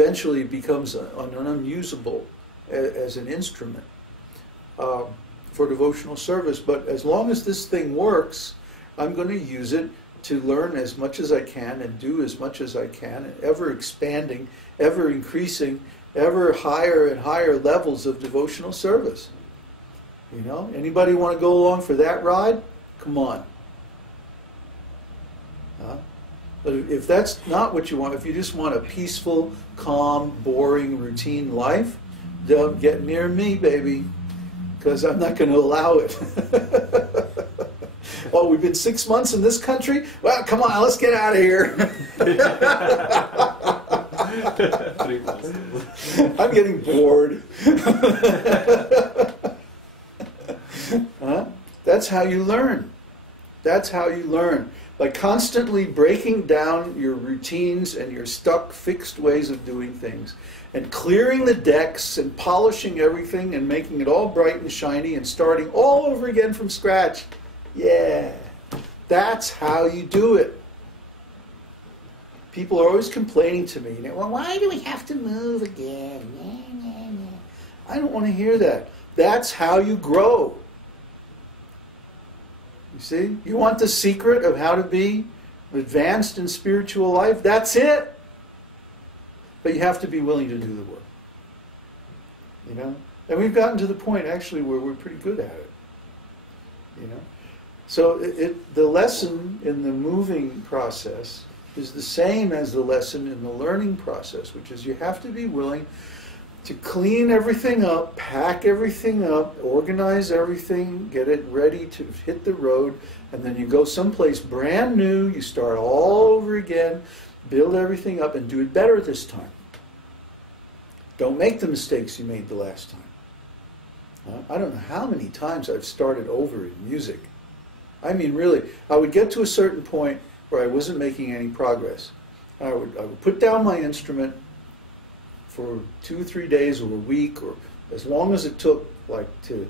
eventually it becomes unusable as an instrument for devotional service. But as long as this thing works, I'm going to use it to learn as much as I can and do as much as I can, and ever expanding, ever increasing, ever higher and higher levels of devotional service. You know, anybody want to go along for that ride? Come on. But if that's not what you want, if you just want a peaceful, calm, boring, routine life, don't get near me, baby, because I'm not going to allow it. Oh, we've been 6 months in this country? Well, come on, let's get out of here. I'm getting bored. That's how you learn. That's how you learn. By constantly breaking down your routines and your stuck, fixed ways of doing things, and clearing the decks and polishing everything and making it all bright and shiny and starting all over again from scratch. Yeah, that's how you do it. People are always complaining to me, well, why do we have to move again? I don't want to hear that. That's how you grow. You see? You want the secret of how to be advanced in spiritual life? That's it. But you have to be willing to do the work. You know? And we've gotten to the point, actually, where we're pretty good at it. You know? So the lesson in the moving process is the same as the lesson in the learning process, which is you have to be willing to clean everything up, pack everything up, organize everything, get it ready to hit the road, and then you go someplace brand new, you start all over again, build everything up, and do it better this time. Don't make the mistakes you made the last time. I don't know how many times I've started over in music. I mean, really, I would get to a certain point where I wasn't making any progress. I would put down my instrument for 2 or 3 days or a week, or as long as it took, like, to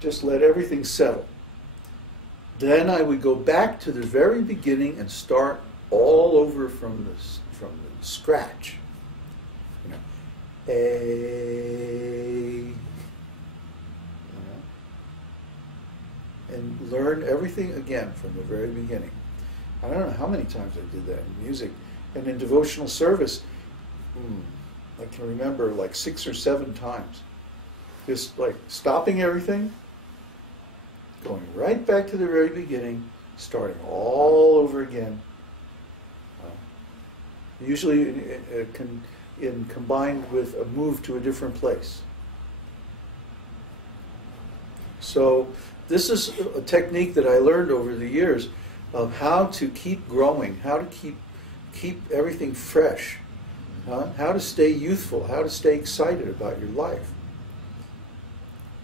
just let everything settle. Then I would go back to the very beginning and start all over from the scratch. You know, and learn everything again from the very beginning. I don't know how many times I did that in music. And in devotional service, I can remember like 6 or 7 times. Just like stopping everything, going right back to the very beginning, starting all over again. Usually combined with a move to a different place. So this is a technique that I learned over the years of how to keep growing, how to keep everything fresh, how to stay youthful, how to stay excited about your life.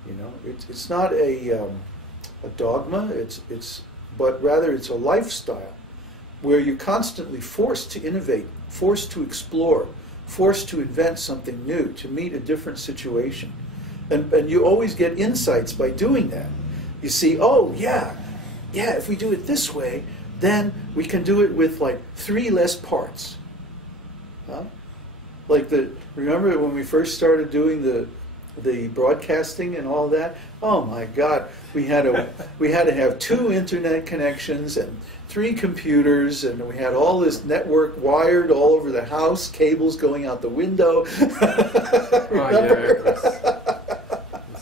You know, it's not a dogma, but rather it's a lifestyle where you're constantly forced to innovate, forced to explore, forced to invent something new, to meet a different situation. And you always get insights by doing that. You see, oh, yeah, if we do it this way, then we can do it with like 3 less parts. Like remember when we first started doing the broadcasting and all that? Oh my God, we had to have 2 internet connections and 3 computers, and we had all this network wired all over the house, cables going out the window. That's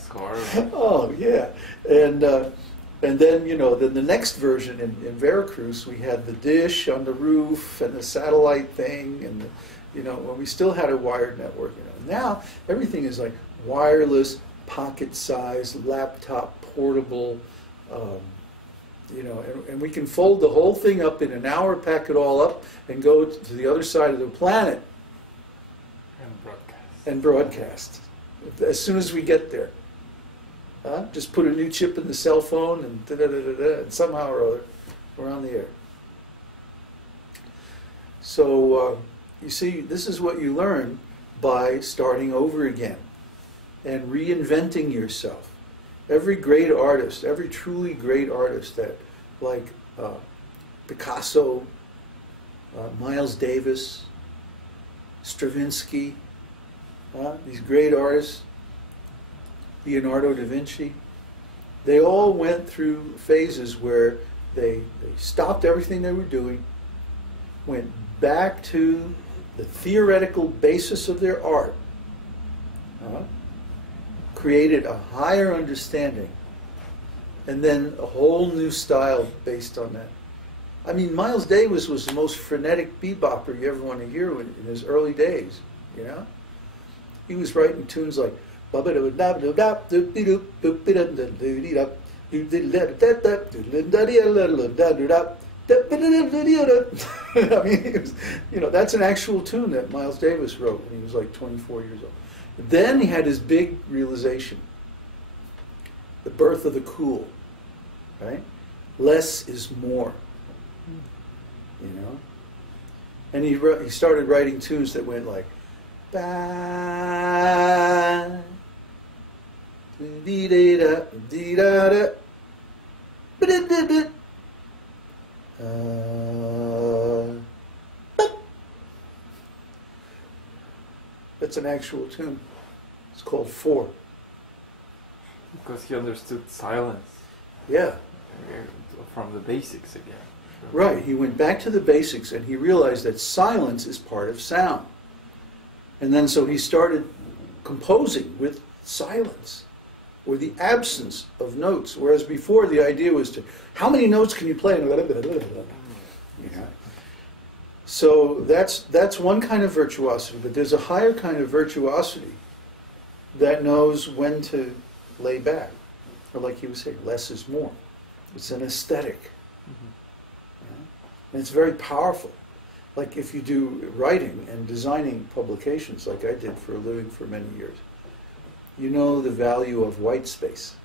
horrible. Oh yeah, and then, you know, then the next version in Veracruz, we had the dish on the roof and the satellite thing, and you know, when we still had a wired network. You know, now everything is like wireless, pocket-sized, laptop, portable. You know, and we can fold the whole thing up in an hour, pack it all up, and go to the other side of the planet and broadcast as soon as we get there. Just put a new chip in the cell phone and and somehow or other we're on the air. So you see, this is what you learn by starting over again and reinventing yourself. Every great artist, every truly great artist, that like Picasso, Miles Davis, Stravinsky, these great artists, Leonardo da Vinci, they all went through phases where they stopped everything they were doing, went back to the theoretical basis of their art, created a higher understanding, and then a whole new style based on that. I mean, Miles Davis was the most frenetic bebopper you ever want to hear in his early days, you know? He was writing tunes like I mean, it was, you know, that's an actual tune that Miles Davis wrote when he was like 24 years old. Then he had his big realization, the birth of the cool, right? Less is more, you know? And he started writing tunes that went like, ba, dee dee da dee da da, ba da da da. That's an actual tune. It's called Four. Because he understood silence. Yeah. From the basics again. Right. He went back to the basics and he realized that silence is part of sound. And then so he started composing with silence or the absence of notes. Whereas before the idea was to, how many notes can you play? You know? So that's one kind of virtuosity, but there's a higher kind of virtuosity that knows when to lay back. Or like he was saying, less is more. It's an aesthetic. Yeah? And it's very powerful. Like if you do writing and designing publications, like I did for a living for many years, you know the value of white space.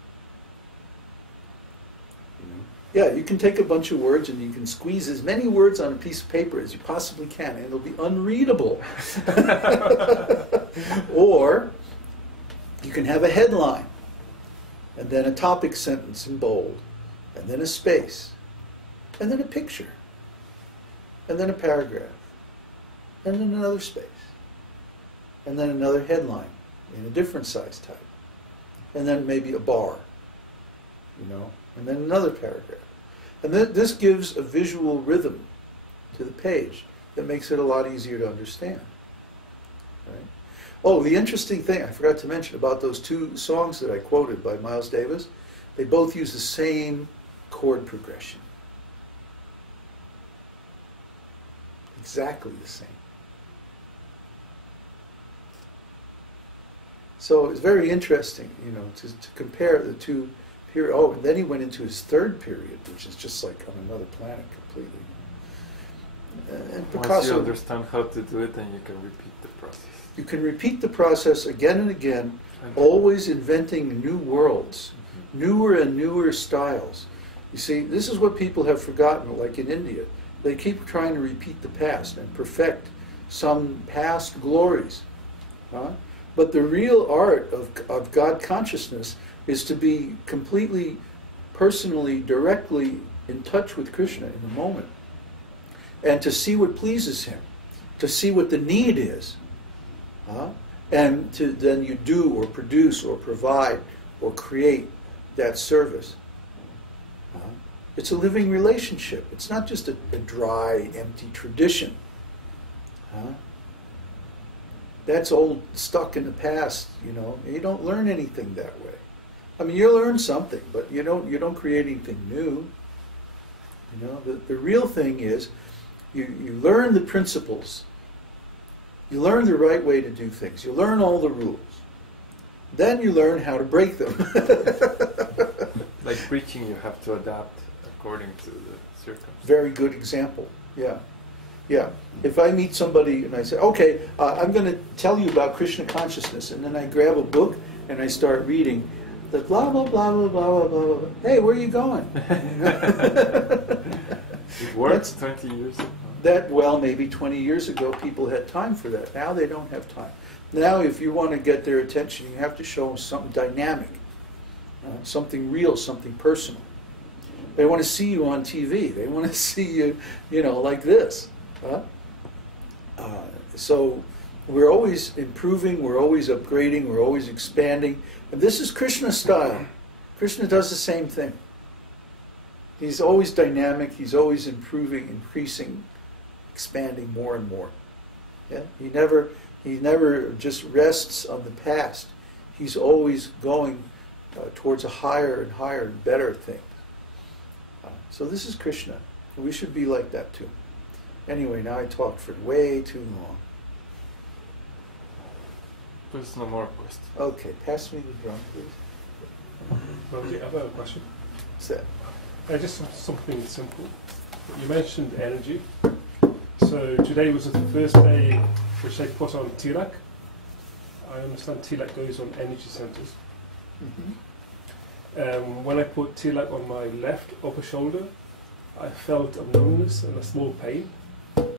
You know? Yeah, you can take a bunch of words and you can squeeze as many words on a piece of paper as you possibly can, and it'll be unreadable. Or you can have a headline, and then a topic sentence in bold, and then a space, and then a picture, and then a paragraph, and then another space, and then another headline in a different size type, and then maybe a bar, you know, and then another paragraph. And then this gives a visual rhythm to the page that makes it a lot easier to understand. Right? Oh, the interesting thing I forgot to mention about those two songs that I quoted by Miles Davis, they both use the same chord progression. Exactly the same. So it's very interesting, you know, to compare the two periods. Oh, and then he went into his third period, which is just like on another planet completely. And Picasso, once you understand how to do it, then you can repeat the process. You can repeat the process again and again, always inventing new worlds, newer and newer styles. You see, this is what people have forgotten, like in India. They keep trying to repeat the past and perfect some past glories. But the real art of God consciousness is to be completely, personally, directly in touch with Krishna in the moment. And to see what pleases him, to see what the need is. And to then you do or produce or provide or create that service. It's a living relationship. It's not just a dry, empty tradition. That's old, stuck in the past, you know. You don't learn anything that way. I mean, you learn something, but you don't create anything new. You know, the real thing is you learn the principles. You learn the right way to do things. You learn all the rules. Then you learn how to break them. Like preaching, you have to adapt according to the circumstances. Very good example. Yeah. Yeah. If I meet somebody and I say, okay, I'm going to tell you about Krishna consciousness, and then I grab a book and I start reading the blah, blah, blah, blah, blah, blah, blah, blah. Hey, where are you going? It worked 20 years ago. Well, maybe 20 years ago people had time for that. Now they don't have time. Now if you want to get their attention, you have to show them something dynamic, something real, something personal. They want to see you on TV. They want to see you, you know, like this. So We're always improving, we're always upgrading, we're always expanding. And this is Kṛṣṇa style. Kṛṣṇa does the same thing. He's always dynamic, he's always improving, increasing, expanding more and more. Yeah? He never just rests on the past. He's always going towards a higher and higher and better thing. So this is Kṛṣṇa. We should be like that too. Anyway, now I talked for way too long. There's no more questions. Okay, pass me the drum, please. Well, I have a question. What's that? Just something simple. You mentioned energy. So today was the first day which they put on tilak. I understand tilak goes on energy centers. Mm-hmm. When I put tilak on my left upper shoulder, I felt a numbness and a small pain.